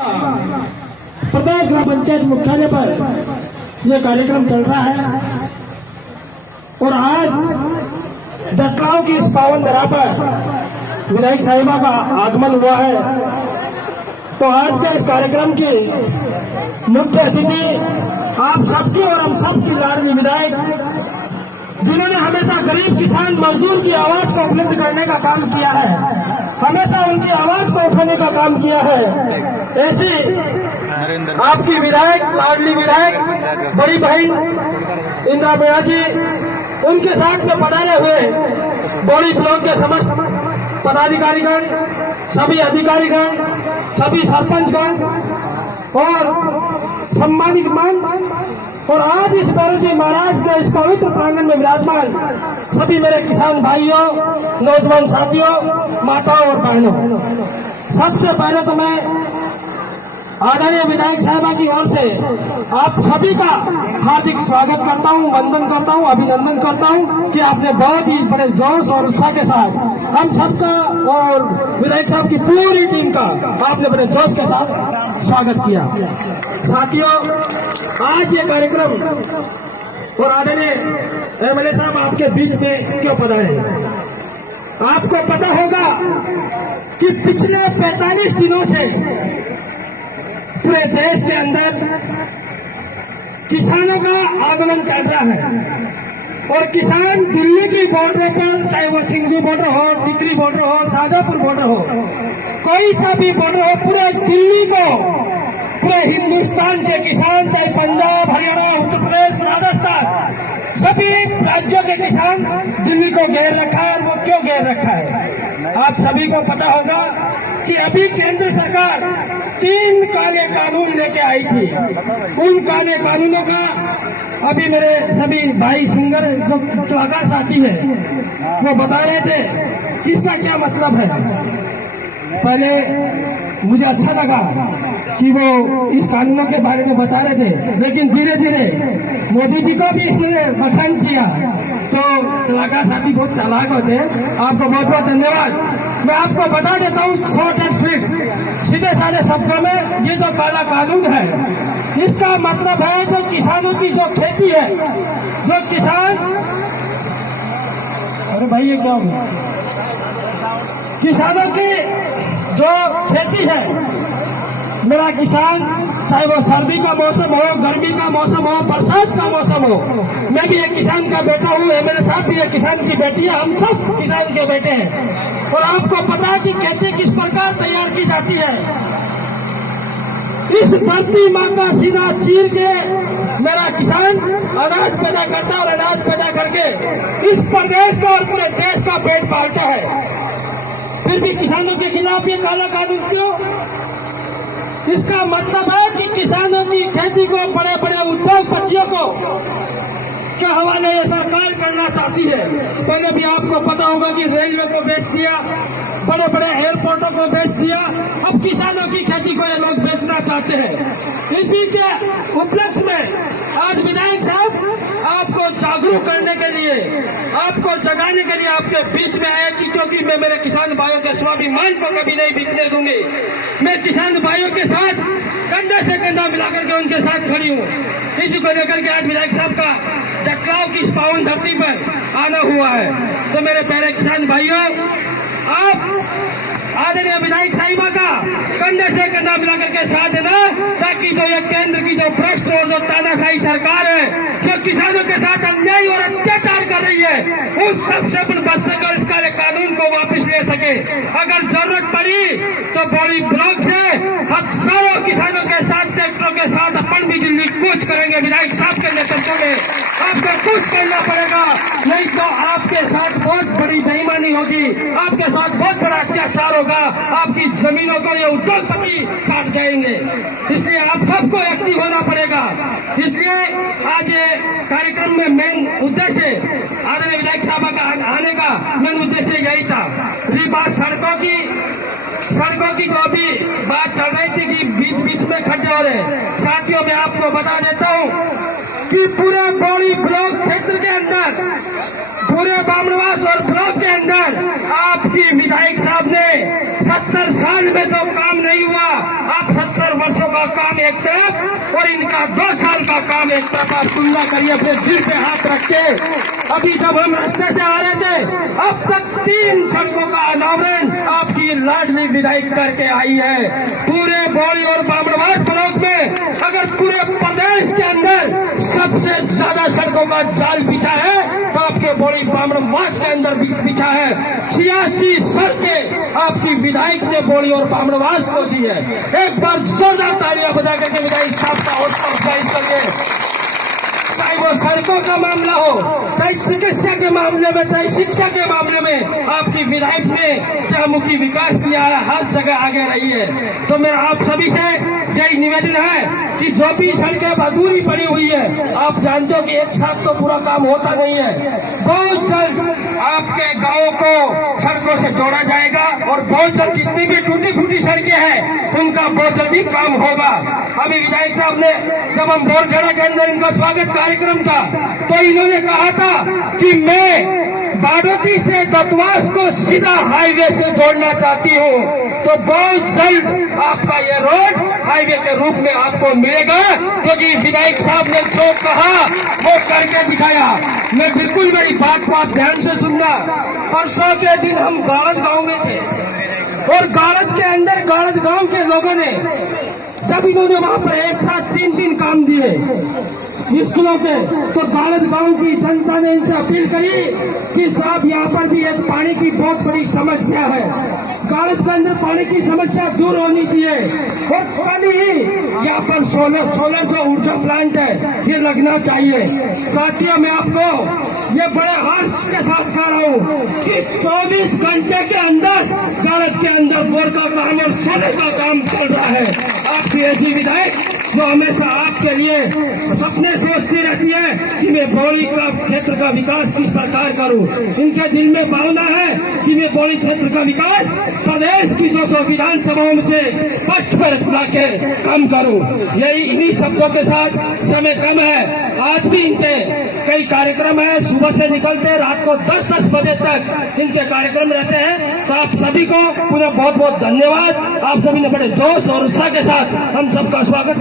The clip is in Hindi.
प्रत्येक ग्राम पंचायत मुख्यालय पर यह कार्यक्रम चल रहा है और आज जटलाव की इस पावन धरा पर विधायक साहिबा का आगमन हुआ है। तो आज के इस कार्यक्रम की मुख्य अतिथि आप सबकी और हम सबकी लाडली विधायक, जिन्होंने हमेशा गरीब किसान मजदूर की आवाज को उपलब्ध करने का काम किया है, हमेशा उनकी आवाज को उठाने का काम किया है, ऐसी आपकी विधायक, लाडली विधायक, बड़ी बहन इंदिरा मीणा जी, उनके साथ में पधारे हुए बौड़ी ब्लॉक के समस्त पदाधिकारीगण, सभी अधिकारीगण, सभी सरपंचगण और सम्मानित मंच और आज इस बालाजी महाराज के इस पवित्र प्रांगण में विराजमान सभी मेरे किसान भाइयों, नौजवान साथियों, माताओं और बहनों, सबसे पहले तो मैं आदरणीय विधायक साहिबा की ओर से आप सभी का हार्दिक स्वागत करता हूं, वंदन करता हूं, अभिनंदन करता हूं कि आपने बहुत ही बड़े जोश और उत्साह के साथ हम सबका और विधायक साहब की पूरी टीम का आपने बड़े जोश के साथ स्वागत किया। साथियों, आज ये कार्यक्रम और आदरणीय एमएलए साहब आपके बीच में क्यों पधारे? आपको पता होगा कि पिछले 45 दिनों से पूरे देश के अंदर किसानों का आंदोलन चल रहा है और किसान दिल्ली की बॉर्डर पर, चाहे वो सिंघू बॉर्डर हो, टिकरी बॉर्डर हो, शाजापुर बॉर्डर हो, कोई सा भी बॉर्डर हो, पूरे दिल्ली को, पूरे हिंदुस्तान के किसान, चाहे पंजाब, हरियाणा, उत्तर प्रदेश, राजस्थान, सभी राज्यों के किसान दिल्ली को घेर रखा है। और वो क्यों घेर रखा है? आप सभी को पता होगा कि अभी केंद्र सरकार 3 काले कानून लेके आई थी। उन काले कानूनों का अभी मेरे सभी भाई सिंगर जो कलाकार साथी है वो बता रहे थे कि इसका क्या मतलब है। पहले मुझे अच्छा लगा कि वो इस कानूनों के बारे में बता रहे थे, लेकिन धीरे धीरे मोदी जी को भी इसने गठन किया। तो कलाकार साथी बहुत चालाक होते हैं। आपको बहुत बहुत धन्यवाद। मैं आपको बता देता हूँ शॉर्ट एंड स्वीट, सीधे साधे शब्दों में, ये जो काला कानून है इसका मतलब है जो किसानों की जो खेती है, जो किसान, अरे भाई ये क्या हो, किसानों की जो खेती है, मेरा किसान, चाहे वो सर्दी का मौसम हो, गर्मी का मौसम हो, बरसात का मौसम हो, मैं भी एक किसान का बेटा हूँ, मेरे साथ भी एक किसान की बेटी है, हम सब किसान के बेटे हैं। और आपको पता है कि खेती किस प्रकार तैयार की जाती है। इस धरती माँ का सीना चीर के मेरा किसान अनाज पैदा करता है और अनाज पैदा करके इस प्रदेश का और पूरे देश का पेट पालता है। फिर भी किसानों के खिलाफ ये काला कानून क्यों? इसका मतलब है कि किसानों की खेती को बड़े बड़े उद्योगपतियों को के हवाले ये सरकार करना चाहती है। पहले भी आपको पता होगा कि रेलवे को बेच दिया, बड़े बड़े एयरपोर्टों को बेच दिया, अब किसानों की खेती को ये लोग बेचना चाहते हैं। इसी के उपलक्ष्य में आज विधायक साहब आपको जागरूक करने के लिए, आपको जगाने के लिए आपके बीच में आए कि क्योंकि मैं मेरे किसान भाइयों के स्वाभिमान को कभी नहीं बिकने दूंगी। मैं किसान भाइयों के साथ कंधे से कंधा मिलाकर के उनके साथ खड़ी हूँ। इसी को लेकर के आज विधायक साहब का जटलाव की इस पावन धरती पर आना हुआ है। तो मेरे प्यारे किसान भाइयों, आप आदरणीय विधायक साहिबा का कंधे से कंधा मिलाकर के साथ देना, ताकि जो ये केंद्र की जो भ्रष्ट और जो तानाशाही सरकार है, जो किसानों के साथ अन्याय और अत्याचार कर रही है, उस सबसे अपन बच सके और इस काले कानून को वापस ले सके। अगर जरूरत पड़ी तो बौड़ी ब्लॉक से हजारों किसानों के साथ, ट्रैक्टरों के साथ अपन भी दिल्ली कूच करेंगे। विधायक साहब के नेतृत्व में आपको कुछ करना पड़ेगा, नहीं तो आपके साथ बहुत बड़ी बेईमानी होगी, आपके साथ बहुत बड़ा अत्याचार होगा, आपकी जमीनों को ये उद्योगपति काट जाएंगे। इसलिए आप सबको एक्टिव होना पड़ेगा। इसलिए आज ये कार्यक्रम में मेन उद्देश्य, आदरणीय विधायक साहब का आने का मेन उद्देश्य यही था। रही बात सड़कों की जो अभी बात चल रही थी कि बीच बीच में खड्डे हो रहे, साथियों मैं आपको बता देता हूँ कि पूरे बौड़ी ब्लॉक क्षेत्र के अंदर, पूरे बामनवास और ब्लॉक के अंदर आपकी विधायक साहब ने 70 साल में जो काम नहीं हुआ, आप 70 का काम एक तरफ और इनका 2 साल का काम एक तरफ। आप तुलना करिए अपने दिल पे हाथ रख के। अभी जब हम रास्ते से आ रहे थे, अब तक 3 सड़कों का अनावरण आपकी लाडली विधायक करके आई है। पूरे बौली और बामड़वास ब्लॉक में अगर पूरे प्रदेश के अंदर सबसे ज्यादा सड़कों का जाल बिछा है तो आपके बौली बामड़वास के अंदर बिछा है। 86 सड़कें आपकी विधायक ने बौली और बामड़वास को दी है। एक बार जोरदार तालियां बजा करके विधायक साहब का हौसला अफजाई करिए। चाहे वो सड़कों का मामला हो, चाहे चिकित्सा के मामले में, चाहे शिक्षा के मामले में, आपकी विधायक ने चहुमुखी विकास किया है, हर जगह आगे रही है। तो मेरा आप सभी से यही निवेदन है कि जो भी सड़कें अधूरी पड़ी हुई है, आप जानते हो कि एक साथ तो पूरा काम होता नहीं है। बहुत जल्द आपके गाँव को सड़कों से जोड़ा जाएगा और बहुत जल्द जितनी भी टूटी फूटी सड़कें हैं उनका बहुत जल्दी काम होगा। अभी विधायक साहब ने, जब हम बोरखेड़ा के अंदर इनका स्वागत कार्यक्रम था, तो इन्होंने कहा था कि मैं बाडोती से दतवास को सीधा हाईवे से जोड़ना चाहती हूँ। तो बहुत जल्द आपका ये रोड हाईवे के रूप में आपको मिलेगा, क्योंकि विधायक साहब ने जो कहा वो करके दिखाया। मैं बिल्कुल मेरी बात ध्यान से सुनना। परसों के दिन हम गाड़त गांव में थे और गाड़त के अंदर गाड़त गांव के लोगों ने, जब इन्होंने वहां पर एक साथ 3 काम दिए स्कूलों के, तो गाड़त गांव की जनता ने इनसे अपील करी कि साहब यहाँ पर भी एक पानी की बहुत बड़ी समस्या है, गाड़त के अंदर पानी की समस्या दूर होनी चाहिए और कभी यहाँ पर सोलर जो ऊर्जा प्लांट है ये लगना चाहिए। साथियों, मैं आपको ये बड़े हर्ष के साथ कह रहा हूँ कि 24 घंटे के अंदर गाड़त के अंदर बोर का काम और सोलर का काम चल रहा है। आपकी ऐसी विधायक जो हमेशा आपके लिए सपने सोचती रहती है कि मैं बौली का क्षेत्र का विकास किस प्रकार करूं, इनके दिल में भावना है कि मैं बौली क्षेत्र का विकास प्रदेश की 200 विधानसभाओं से फर्स्ट पर लाके काम करूं। यही इन्हीं शब्दों के साथ, समय कम है, आज भी इनके कई कार्यक्रम है, सुबह से निकलते हैं, रात को 10-10 बजे तक इनके कार्यक्रम रहते हैं। तो आप सभी को पूरा बहुत बहुत धन्यवाद। आप सभी ने बड़े जोश और उत्साह के साथ हम सबका स्वागत